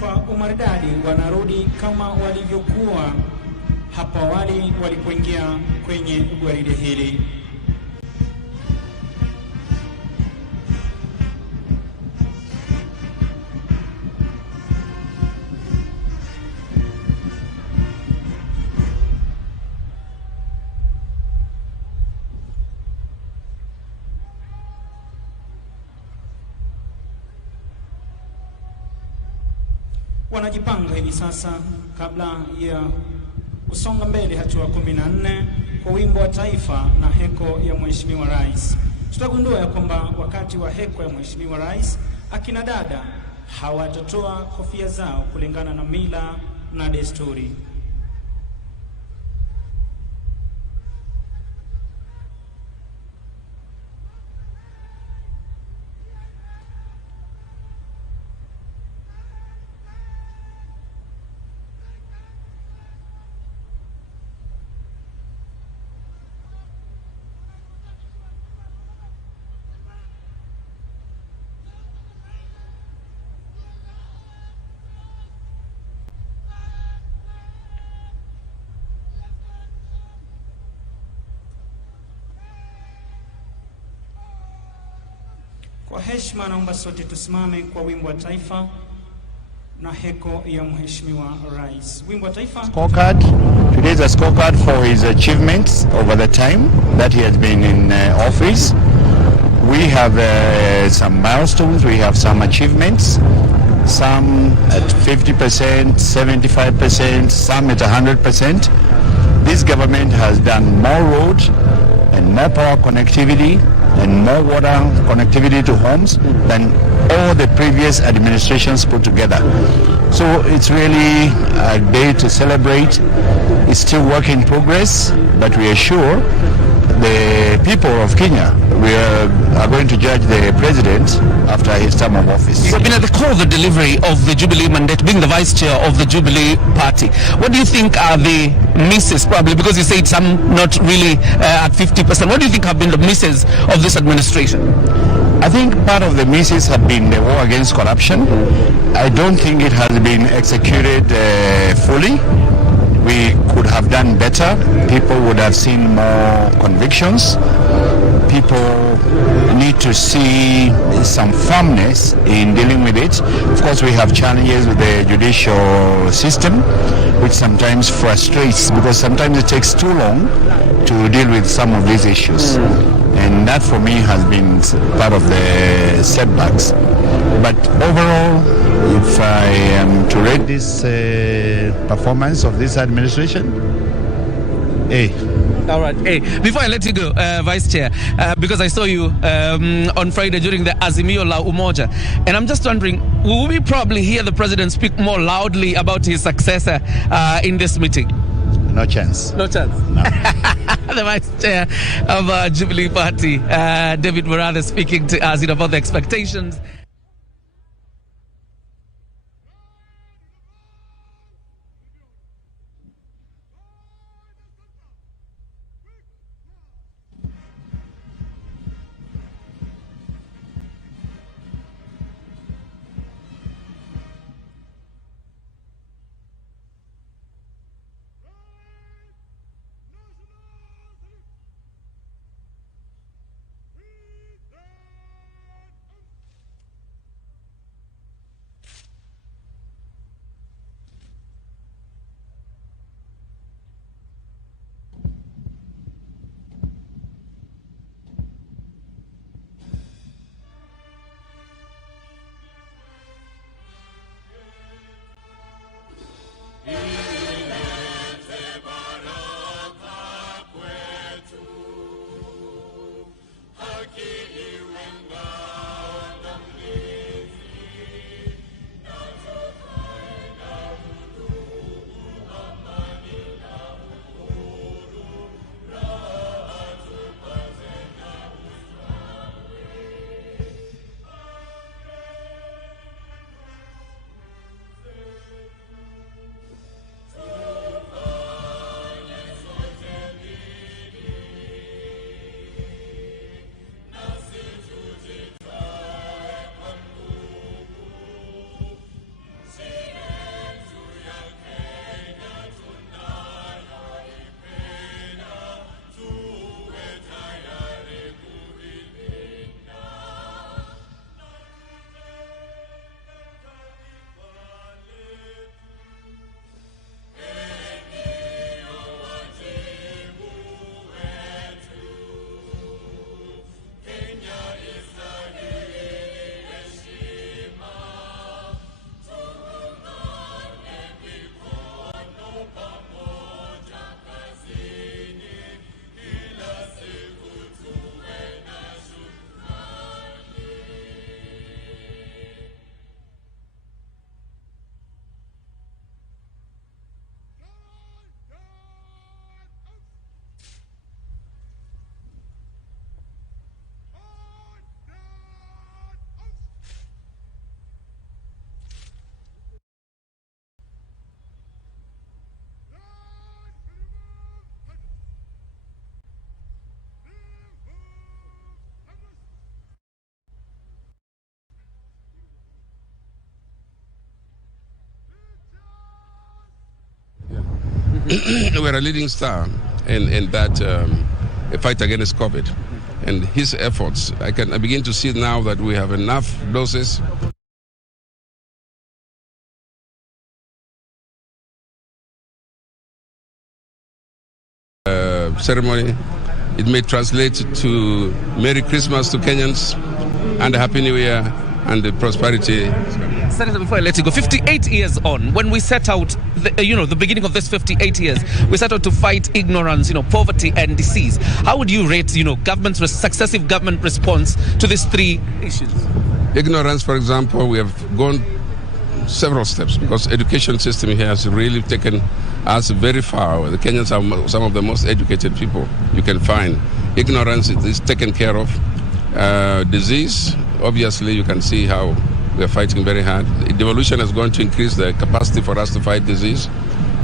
kwa umaridadi wanarudi kama walivyokuwa hapo awali walipoingia kwenye gwaride hili. Wanajipanga hivi sasa kabla ya kusonga mbele hatua 14 kwa wimbo wa taifa na heko ya Mheshimiwa Rais. Tutagundua ya kwamba wakati wa heko ya Mheshimiwa Rais, akina dada hawatatoa kofia zao kulingana na mila na desturi. Kwa heshima naomba sote tusimame kwa wimbo wa taifa na heko ya Mheshimiwa Rais. Wimbo wa taifa. Scorecard. Today is a scorecard for his achievements over the time that he has been in office. We have some milestones, we have some achievements, some at 50%, 75%, some at 100%. This government has done more road and more power connectivity and more water connectivity to homes than all the previous administrations put together. So it's really a day to celebrate. It's still work in progress, but we are sure the people of Kenya are going to judge the president after his term of office. You have been at the core of the delivery of the Jubilee mandate, being the vice chair of the Jubilee party. What do you think are the misses, probably, because you said some not really at 50%. What do you think have been the misses of this administration? I think part of the misses have been the war against corruption. I don't think it has been executed fully. We could have done better. People would have seen more convictions. People need to see some firmness in dealing with it. Of course, we have challenges with the judicial system, which sometimes frustrates because sometimes it takes too long to deal with some of these issues. And that for me has been part of the setbacks. But overall, if I am to rate this performance of this administration, A. All right. Hey, before I let you go, Vice Chair, because I saw you on Friday during the Azimio la Umoja, and I'm just wondering, will we probably hear the president speak more loudly about his successor in this meeting? No chance. No chance. No. The Vice Chair of Jubilee Party, David Morales, speaking to us about the expectations. were a leading star in that fight against COVID. And his efforts, I begin to see now that we have enough doses. Ceremony. It may translate to Merry Christmas to Kenyans and a Happy New Year and prosperity. Senator, before I let you go, 58 years on, when we set out, the beginning of this 58 years, we set out to fight ignorance, poverty and disease. How would you rate, successive government response to these three issues? Ignorance, for example, we have gone several steps because education system here has really taken us very far. The Kenyans are some of the most educated people you can find. Ignorance is taken care of. Disease, obviously, you can see how we are fighting very hard. Devolution is going to increase the capacity for us to fight disease.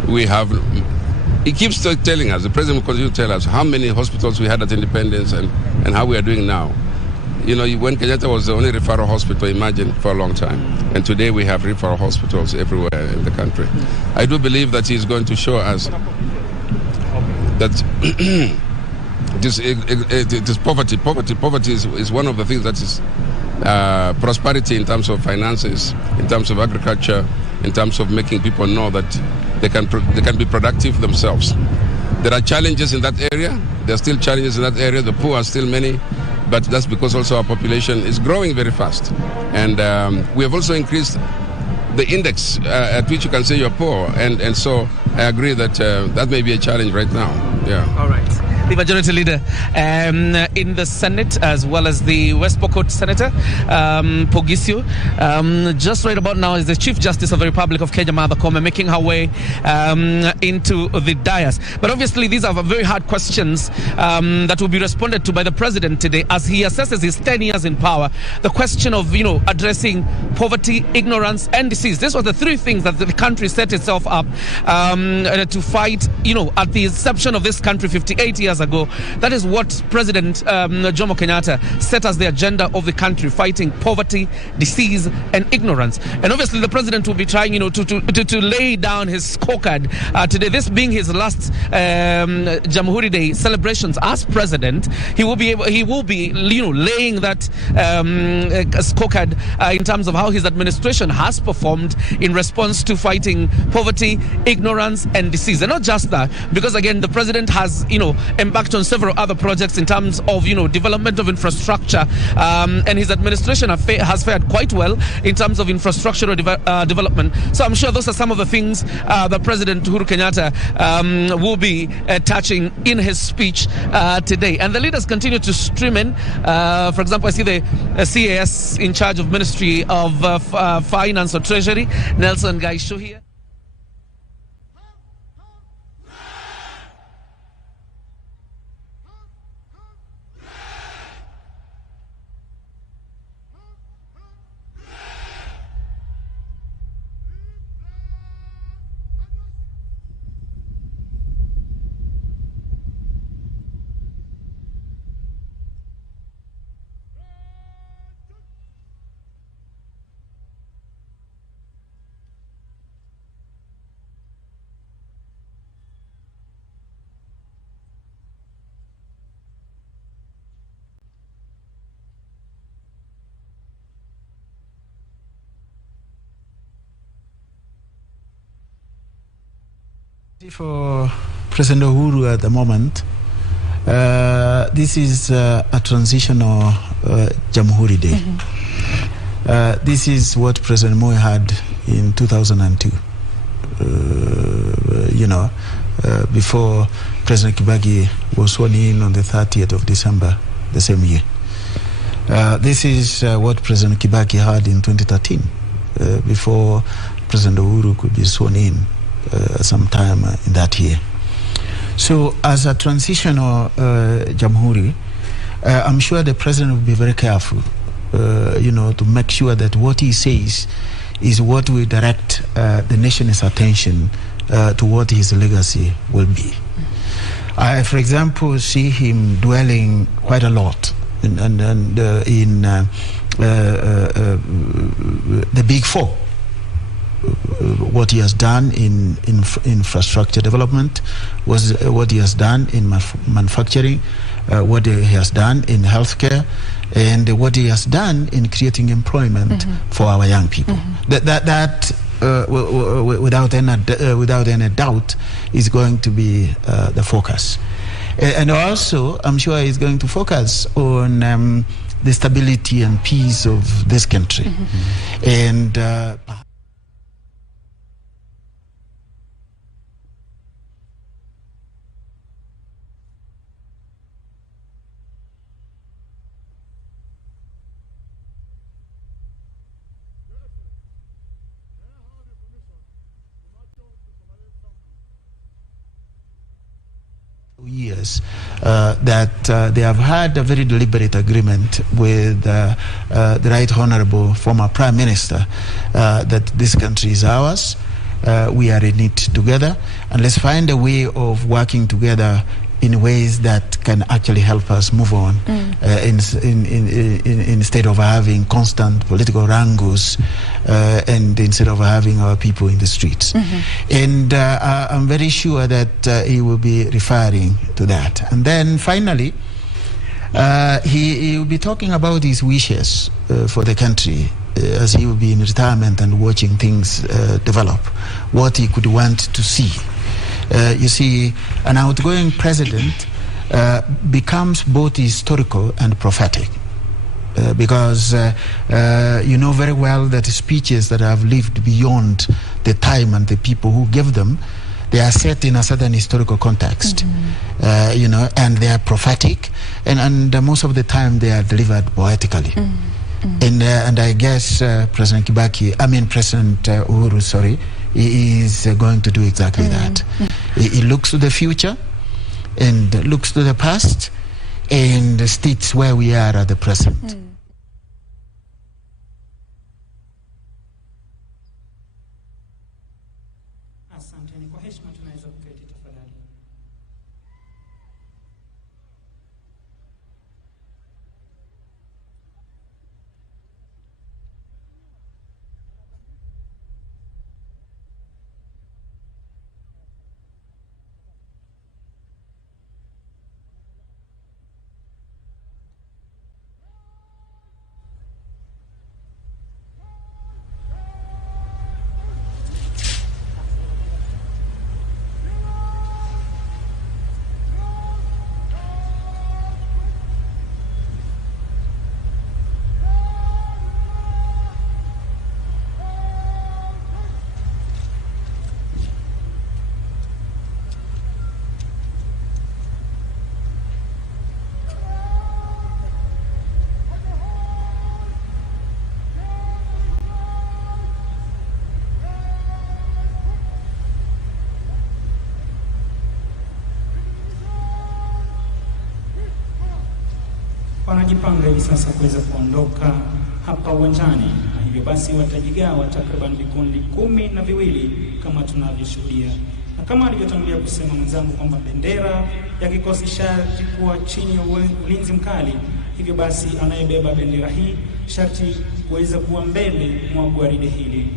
He keeps telling us, the president will continue to tell us how many hospitals we had at independence and how we are doing now. When Kenyatta was the only referral hospital, imagine, for a long time. And today we have referral hospitals everywhere in the country. I do believe that he's going to show us that it is poverty. Poverty is one of the things that is prosperity in terms of finances, in terms of agriculture, in terms of making people know that they can be productive themselves. There are challenges in that area. There are still challenges in that area. The poor are still many, but that's because also our population is growing very fast. And we have also increased the index at which you can say you're poor. And so I agree that that may be a challenge right now. Yeah. All right. The Majority Leader in the Senate, as well as the West Pokot Senator, Pogisio. Just right about now is the Chief Justice of the Republic of Kenya, Martha Koome, making her way into the dais. But obviously these are very hard questions that will be responded to by the President today as he assesses his 10 years in power. The question of, addressing poverty, ignorance and disease. These were the three things that the country set itself up to fight, at the inception of this country 58 years ago. That is what President Jomo Kenyatta set as the agenda of the country, fighting poverty, disease and ignorance. And obviously the President will be trying, to lay down his scorecard today. This being his last Jamhuri Day celebrations as President, he will be laying that scorecard in terms of how his administration has performed in response to fighting poverty, ignorance and disease. And not just that, because again the President has embarked on several other projects in terms of development of infrastructure, and his administration has fared quite well in terms of infrastructural development. So I'm sure those are some of the things that President Uhuru Kenyatta will be touching in his speech today. And the leaders continue to stream in. For example, I see the CAS in charge of Ministry of Finance or Treasury, Nelson Gaisho here. For President Uhuru at the moment, this is a transitional Jamhuri Day. This is what President Moi had in 2002, before President Kibaki was sworn in on the 30th of December the same year. This is what President Kibaki had in 2013, before President Uhuru could be sworn in sometime in that year. So as a transitional Jamhuri, I'm sure the President will be very careful, to make sure that what he says is what will direct the nation's attention to what his legacy will be. I, for example, see him dwelling quite a lot in the Big Four. what he has done in infrastructure development, what he has done in manufacturing, what he has done in healthcare, and what he has done in creating employment for our young people. That without any doubt is going to be the focus. And also, I'm sure he's going to focus on the stability and peace of this country. And years that they have had a very deliberate agreement with the Right Honorable former Prime Minister that this country is ours, we are in it together, and let's find a way of working together in ways that can actually help us move on instead of having constant political wrangles and instead of having our people in the streets. And I'm very sure that he will be referring to that. And then finally, he will be talking about his wishes for the country as he will be in retirement and watching things develop, what he could want to see. You see, an outgoing president becomes both historical and prophetic because you know very well that speeches that have lived beyond the time and the people who give them, they are set in a certain historical context, you know, and they are prophetic, and most of the time they are delivered poetically. And I guess President Uhuru, sorry, he is going to do exactly that. He looks to the future and looks to the past and states where we are at the present. Asanteni kwa heshima, tunaweza kuketi tafadhali. Wanajipanga hivi sasa kuweza kuondoka hapa uwanjani, na hivyo basi watajigawa takriban vikundi 12 kama tunavyoshuhudia. Na kama alivyotangulia kusema mwenzangu kwamba bendera ya kikosi sharti kuwa chini ya ulinzi mkali, hivyo basi anayebeba bendera hii sharti kuweza kuwa mbele mwa gwaride hili.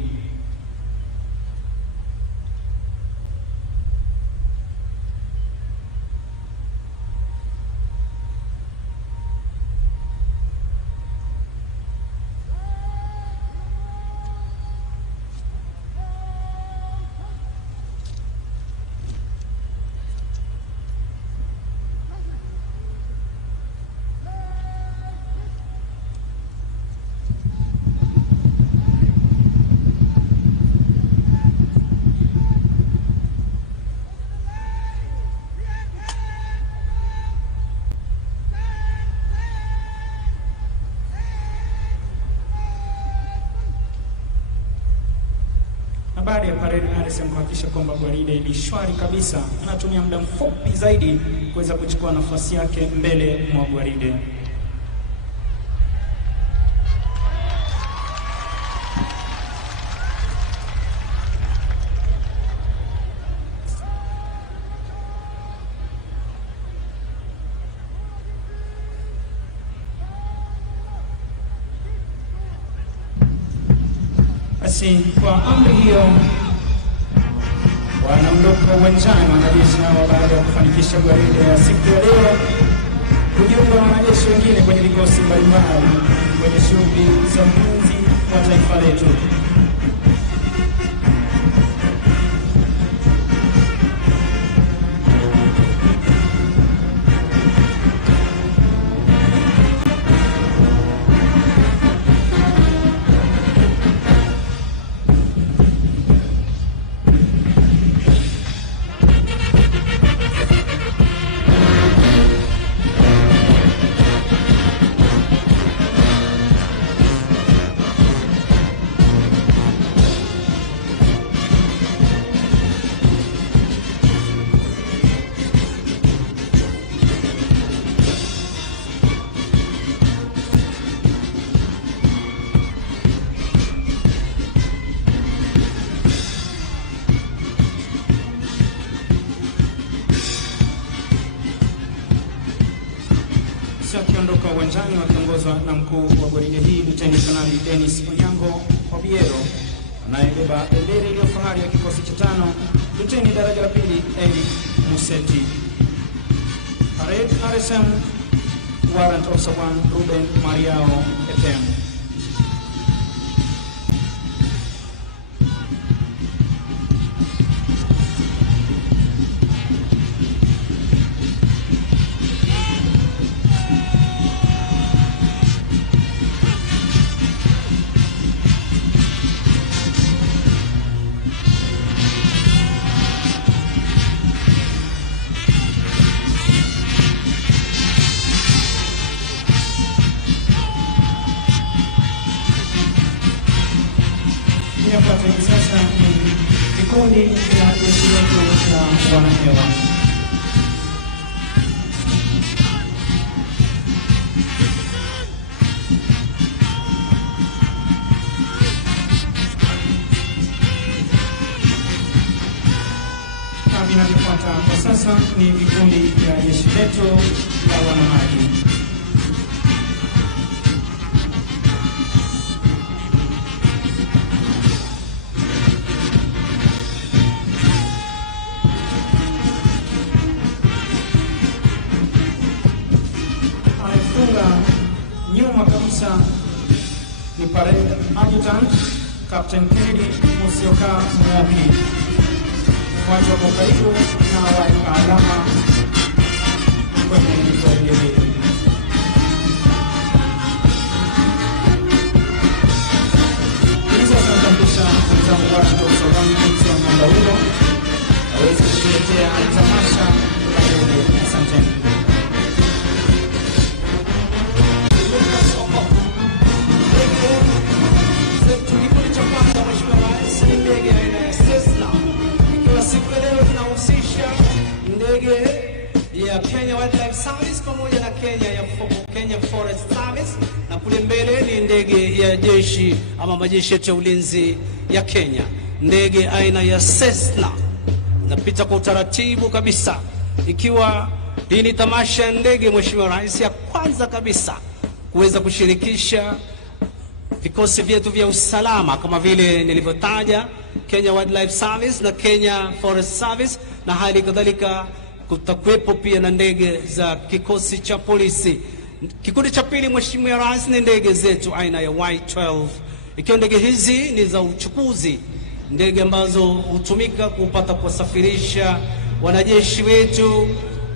Baada ya parade alisema kuhakikisha kwamba gwaride ni shwari kabisa, anatumia muda mfupi zaidi kuweza kuchukua nafasi yake mbele mwa gwaride. Basi kwa amri hiyo wanaondoka uwanjani wanajeshi hao baada ya kufanikisha gwaride ya siku ya leo kujiunga na wanajeshi wengine kwenye vikosi mbalimbali kwenye shughuli za ulinzi wa taifa letu. Akiondoka uwanjani wakiongozwa na mkuu wa gwaride hii Luteni Kanali Dennis Onyango Obiero, anayebeba bendera iliyo fahari ya kikosi cha 5 Luteni daraja la pili Eric Museti. Parade RSM Warrant Officer 1 Ruben Mariao FM. Hapa hivi sasa ni kikundi cha jeshi letu la wanahewa. Na vinavyofuata kwa sasa ni vikundi vya jeshi letu la wanamaji. Nyuma kabisa ni Parade Adjutant Captain Kennedy Musyoka Mwoki, fuatwa kwa karibu na waweka alama kwenye gwaride hili. Hizo zinatambulisha mzangu wa Tosawangi Mtio Mwandauro awezi kutuletea tamasha la gwaride. Asanteni. Kikundi cha kwanza Mheshimiwa Rais ni ndege aina ya Cessna, ikiwa siku ya leo tunahusisha ndege ya Kenya Wildlife Service pamoja na Kenya Forest Service, na kule mbele ni ndege ya jeshi ama majeshi ya ulinzi ya Kenya, ndege aina ya Cessna napita kwa utaratibu kabisa, ikiwa hii ni tamasha ya ndege Mheshimiwa Rais ya kwanza kabisa kuweza kushirikisha vikosi vyetu vya usalama kama vile nilivyotaja, Kenya Wildlife Service na Kenya Forest Service, na hali kadhalika kutakuwepo pia na ndege za kikosi cha polisi. Kikundi cha pili Mheshimiwa Rais ni ndege zetu aina ya Y12, ikiwa ndege hizi ni za uchukuzi, ndege ambazo hutumika kupata kusafirisha wanajeshi wetu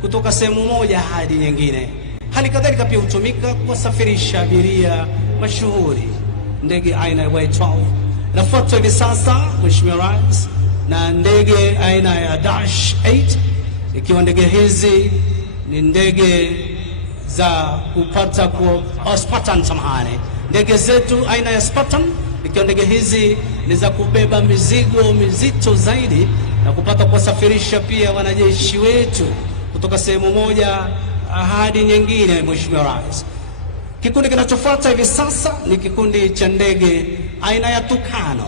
kutoka sehemu moja hadi nyingine. Hali kadhalika pia hutumika kusafirisha abiria mashuhuri, ndege aina ya Y12. Inafuata hivi sasa Mheshimiwa Rais na ndege aina ya Dash 8, ikiwa ndege hizi ni ndege za kupata kwa Spartan samahani. Ndege zetu aina ya Spartan, ikiwa ndege hizi ni za kubeba mizigo mizito zaidi na kupata kuwasafirisha pia wanajeshi wetu kutoka sehemu moja hadi nyingine. Mheshimiwa Rais, kikundi kinachofuata hivi sasa ni kikundi cha ndege aina ya Tukano,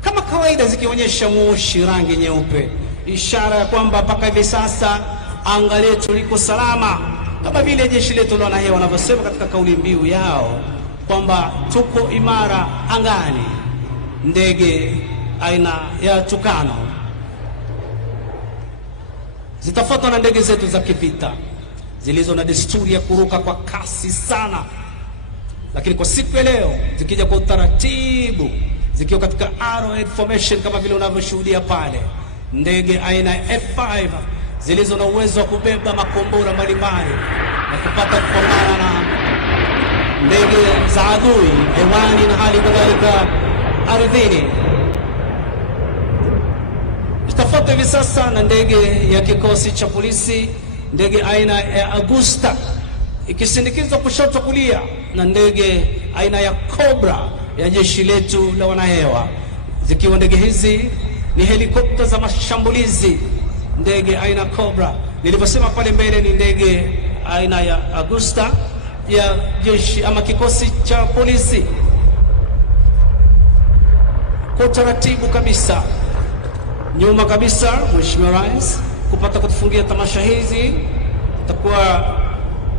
kama kawaida zikionyesha moshi rangi nyeupe, ishara ya kwamba mpaka hivi sasa anga letu liko salama, kama vile jeshi letu la wanahewa wanavyosema katika kauli mbiu yao kwamba tuko imara angani. ndege aina ya Tucano. Zitafuatwa na ndege zetu za kivita zilizo na desturi ya kuruka kwa kasi sana, lakini kwa siku ya leo zikija kwa utaratibu, zikiwa katika arrowhead formation kama vile unavyoshuhudia pale, ndege aina ya F5 zilizo na uwezo wa kubeba makombora mbalimbali na kupata kupambana na ndege za adui hewani na hali kadhalika ardhini. Itafuata hivi sasa na ndege ya kikosi cha polisi, ndege aina ya Augusta ikisindikizwa kushoto kulia na ndege aina ya Cobra ya jeshi letu la wanahewa, zikiwa ndege hizi ni helikopta za mashambulizi. Ndege aina Cobra nilivyosema pale mbele ni ndege aina ya Augusta ya jeshi ama kikosi cha polisi. Kwa utaratibu kabisa, nyuma kabisa Mheshimiwa Rais kupata kutufungia tamasha hizi itakuwa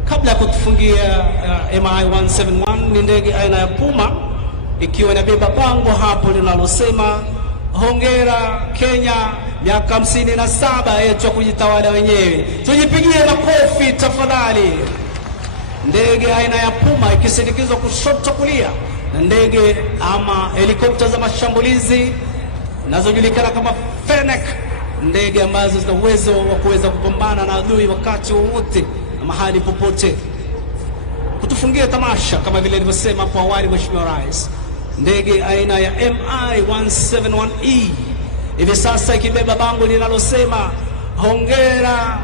kabla ya kutufungia MI171 ni ndege aina ya Puma ikiwa inabeba bango hapo linalosema hongera Kenya, miaka 57 yetu ya kujitawala wenyewe. Tujipigie makofi tafadhali. Ndege aina ya Puma ikisindikizwa kushoto kulia na ndege ama helikopta za mashambulizi nazojulikana kama Fennec, ndege ambazo zina uwezo wa kuweza kupambana na adui wakati wowote na mahali popote. Kutufungia tamasha kama vile nilivyosema hapo awali, Mheshimiwa Rais, ndege aina ya MI171E hivi sasa ikibeba bango linalosema hongera,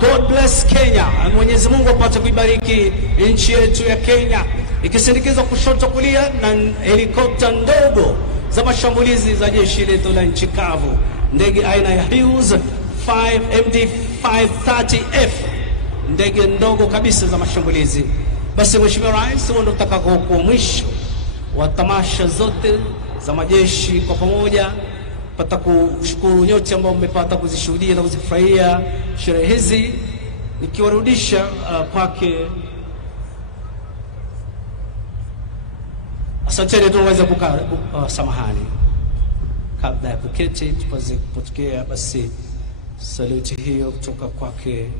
God bless Kenya, Mwenyezi Mungu apate kuibariki nchi yetu ya Kenya, ikisindikizwa kushoto kulia na helikopta ndogo za mashambulizi za jeshi letu la nchi kavu, ndege aina ya Hughes 5 MD530F, ndege ndogo kabisa za mashambulizi. Basi Mheshimiwa Rais, huo ndio utakaokuwa mwisho wa tamasha zote za majeshi kwa pamoja. Pata kushukuru nyote ambao mmepata kuzishuhudia na kuzifurahia sherehe hizi, nikiwarudisha kwake. Asanteni, tunaweza kukaa samahani kabla ya kuketi tupate kupokea basi saluti hiyo kutoka kwake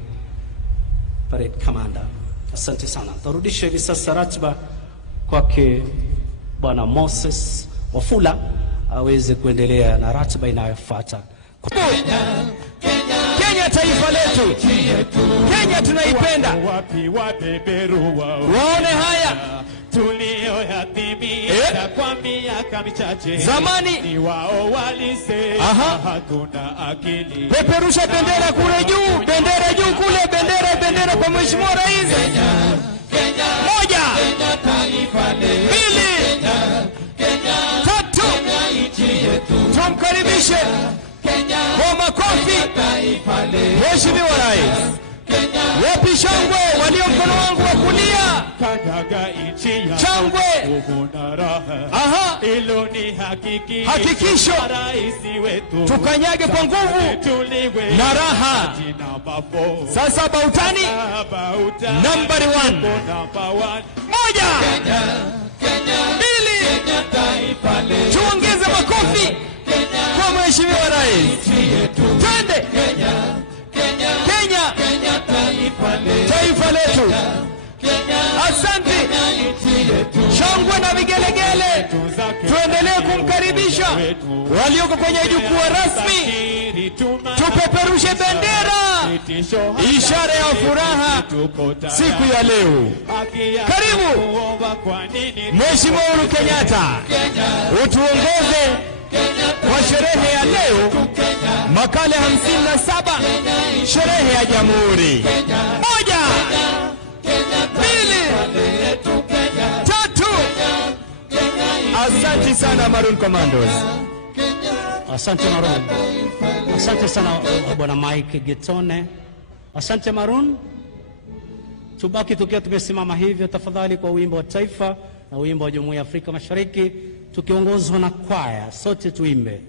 Parade Commander. Asante sana. Tarudisha hivi sasa ratiba kwake Bwana Moses Wafula aweze kuendelea na ratiba inayofuata. Kenya taifa letu, Kenya tunaipenda. Waone haya tulioyatimiza kwa miaka michache. Zamani ni wao walisema hakuna akili. Peperusha bendera kule juu, bendera juu kule, bendera kwa Mheshimiwa Rais. Moja, mbili, tatu, tumkaribishe kwa makofi Mheshimiwa Rais. Wapi shangwe walio mkono wangu wa kulia? Shangwe. Aha. Ilo ni hakikisho tukanyage kwa nguvu na raha. Sasa bautani nambari 1. Moja, mbili, tuongeze makofi kwa Mheshimiwa Rais. Twende. Kenya taifa letu. Asante. Shangwe na vigelegele. Tuendelee kumkaribisha walioko kwenye jukwaa rasmi. Tupeperushe bendera, ishara ya furaha siku ya leo. Karibu Mheshimiwa Uhuru Kenyatta, utuongoze kwa sherehe ya leo, makala 57 sherehe ya Jamhuri. Moja, mbili, tatu. Asante sana Maroon Commandos. Asante Maroon. Asante sana Bwana Mike Getone. Asante Maroon. Tubaki tukiwa tumesimama hivyo tafadhali kwa wimbo wa taifa na wimbo wa Jumuiya ya Afrika Mashariki tukiongozwa na kwaya. Sote tuimbe.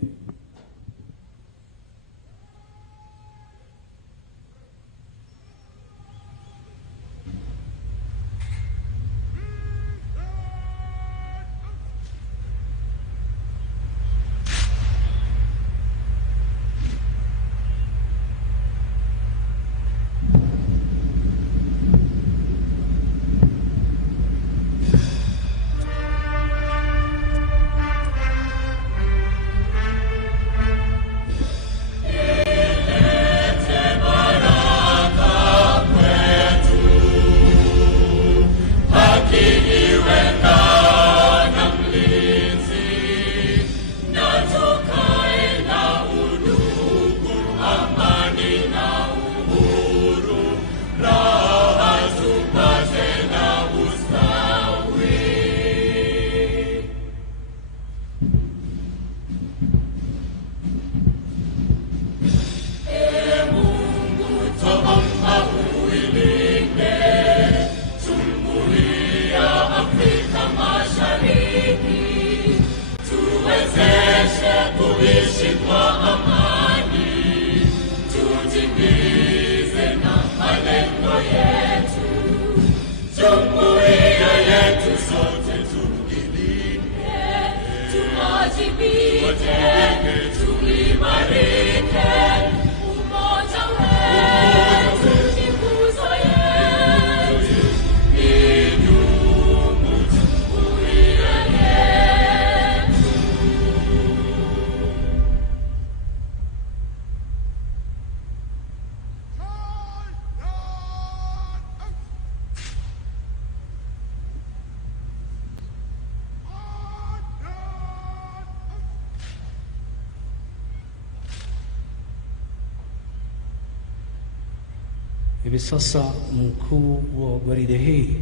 Hivi sasa mkuu wa gwaride hii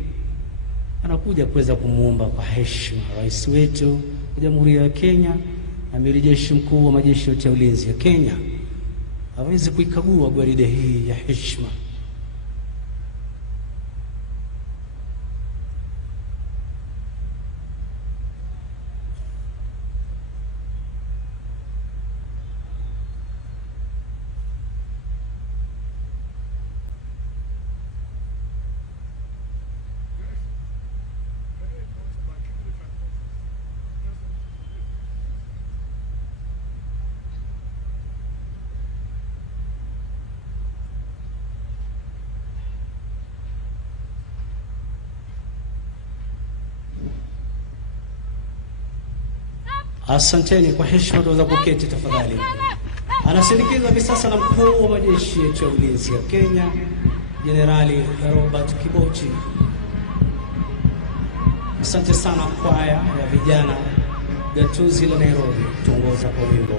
anakuja kuweza kumuomba kwa heshima rais wetu wa Jamhuri ya Kenya, amiri jeshi mkuu wa majeshi yote ya ulinzi ya Kenya, aweze kuikagua gwaride hii ya heshima. Asanteni kwa heshima, tuweza kuketi tafadhali. Anasindikizwa hivi sasa na mkuu wa majeshi yetu ya ulinzi ya Kenya, Jenerali Robert Kibochi. Asante sana kwaya ya vijana gatuzi la Nairobi kutuongoza kwa wimbo.